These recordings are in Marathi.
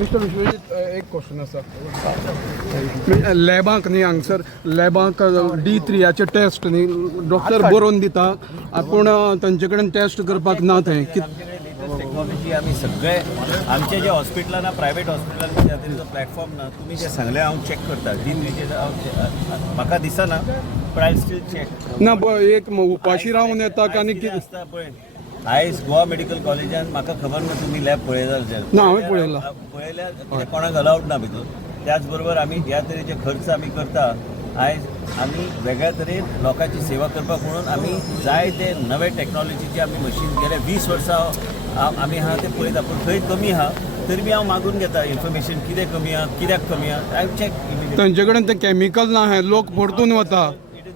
मिस्टर विश्वजीत एक क्वेश्चन आसा लॅबांक न्ही हांगसर लॅबांक D3 टेस्ट न्ही डॉक्टर बरोवन दिता पूण तांचे कडेन टेस्ट करपाक ना थंय टेक्नॉलॉजी आम्ही सगळे आमचे जे हॉस्पिटलां ना प्रायवेट हॉस्पिटलान ज्या तरेचो प्लॅटफॉर्म ना तुम्ही जे सांगले हांव चॅक करता D3 म्हाका दिसना बट आय स्टील चॅक ना एक उपाशी रावन येता आनी कितें आसता पळय आयज गोवा मेडिकल कॉलेजान म्हाका खबर ना तुमी लॅब पळयला ना हांवें पळयला पळयल्यार कितें कोणाक अलावड ना भितर त्याच बरोबर आमी ज्या तरेचे खर्च आमी करता आयज आमी वेगळ्या तरेन लोकांची सेवा करपाक म्हणून आमी जाय ते नवे टॅक्नॉलॉजीचे आमी मशीन गेले 20 वर्सां आमी आहा ते पळयता पूण थंय कमी आहा तरी बी हांव मागून घेता इन्फॉर्मेशन कितें कमी आहा कित्याक कमी आहा आय चॅक तांचे कडेन ते कॅमिकल ना हे लोक परतून वता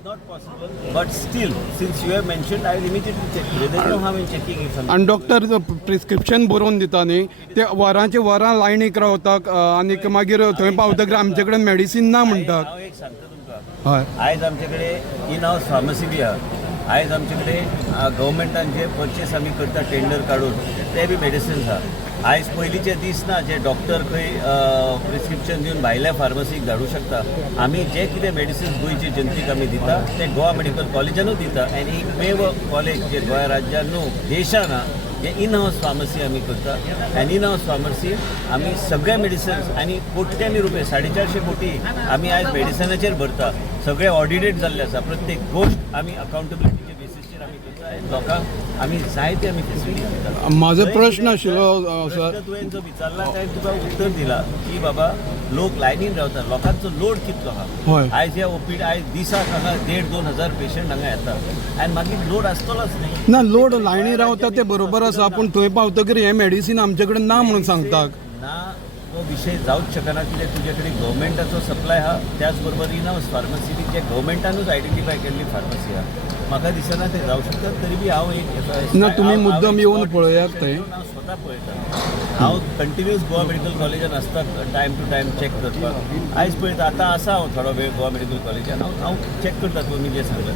not possible, but still, since you have mentioned, I will immediately check. There is no harm in checking if something. आणि डॉक्टर प्रिस्क्रिप्शन बरोवन दिता न्ही ते वरांचे वरां लायनीक रावतात आनीक मागीर थंय पावतकीर आमचे कडेन मेडिसीन ना म्हणटात हांव एक सांगता तुमकां हय आयज आमचे कडेन इन हावस फार्मसी बी आहा आयज आमचे कडेन गव्हर्मेंटान जे परचेस आमी करता टेंडर काडून ते बी मेडिसिन्स आहा आयज पयलींचे दीस ना जे डॉक्टर खंय प्रिस्क्रिप्शन दिवन भायल्या फार्मसीक धाडूं शकता आमी जे कितें मेडिसिन्स गोंयचे जनतेक आमी दिता ते गोवा मेडिकल कॉलेजानूच दिता आनी एकमेव कॉलेज जे गोंया राज्यान न्हू देशान जे इन हावस फार्मसी आमी करता आनी इन हावस फार्मसी आमी सगळे मेडिसिन्स आनी कोट्यांनी रुपये 450 कोटी आमी आयज मेडिसिनाचेर भरता सगळे ऑडिटेड जाल्ले आसा प्रत्येक गोश्ट आमी अकाउंटेबिलिटीचे बेसिसचेर आमी करता आनी लोकांक आमी जाय ते आमी फेसिलिटी दिता म्हाजो प्रश्न आशिल्लो सर होय. आहा आयज ह्या ओपीडी आयज दिसाक हांगा 1,500-2,000 हजार पेशंट हांगा येतात आनी मागीर लोड आसतलोच न्ही ना लोड लायनी रावता ते बरोबर आसा पूण थंय पावतकीर हें मेडिसीन आमचे कडेन ना म्हणून सांगतात ना तो विषय जावंच शकना कित्याक तुजे कडेन गव्हर्मेंटाचो सप्लाय आहा त्याच बरोबर इन हावस फार्मसी जे गव्हर्मेंटानूच आयडेंटिफाय केल्ली फार्मसी आहा म्हाका दिसना ते जावं शकतात तरी बी हांव एक ना तुमी मुद्दम येवन पळयात थंय हांव स्वता पळयता हांव कंटिन्यूअस गोवा मेडिकल कॉलेजान आसता टायम टू टायम चॅक करपाक आयज पळयता आतां आसा हांव थोडो वेळ गोवा मेडिकल कॉलेजान हांव चॅक करता तुमी जे सांगलें